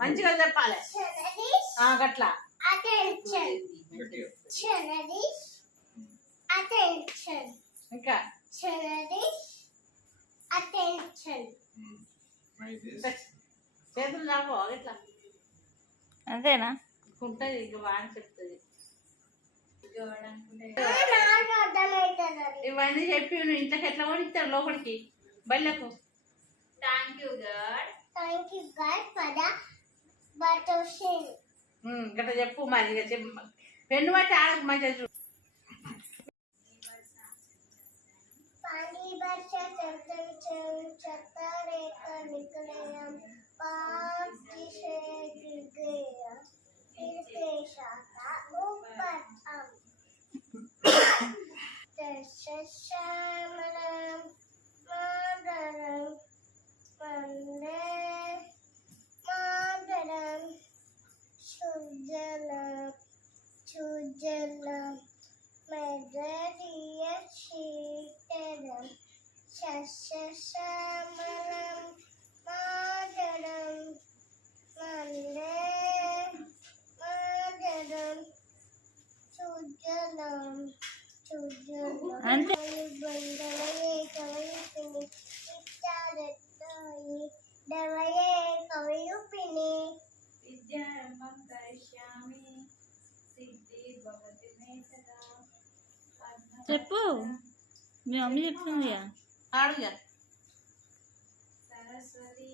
మంచిగా చెప్పాలి. గట్లా. ఇంకా. చేతులు ఇట్లా అంతేనా? ఉంటుంది ఇంక బాగా చెప్తుంది. ఇవన్నీ చెప్పి నువ్వు ఇంట్లోకి ఎట్లా లోపలికి? బళ్ళకు thank you God thank you God for the బటోషన్ గట్ట చెప్పు మరి పెన్ను బట్టి ఆడకు మంచిగా చూడు పాలి భాష చెత్త రేఖ నికులయం పాకి శేఖిగయ నిర్దేశాత ఉపతం దశశ ചെറിയ ശീതരം ശശമണം മാതരം നല്ലേ മാതരം സുജനം സുജനം ബന്ധവയെ കവയുപ്പിനി ഇച്ചാലത്തായി ദവയെ കവയുപ്പിനി വിദ്യാരംഭം കഴിച്ചു చెప్పు. మీ మమ్మీ చెప్తుంది సరస్వతి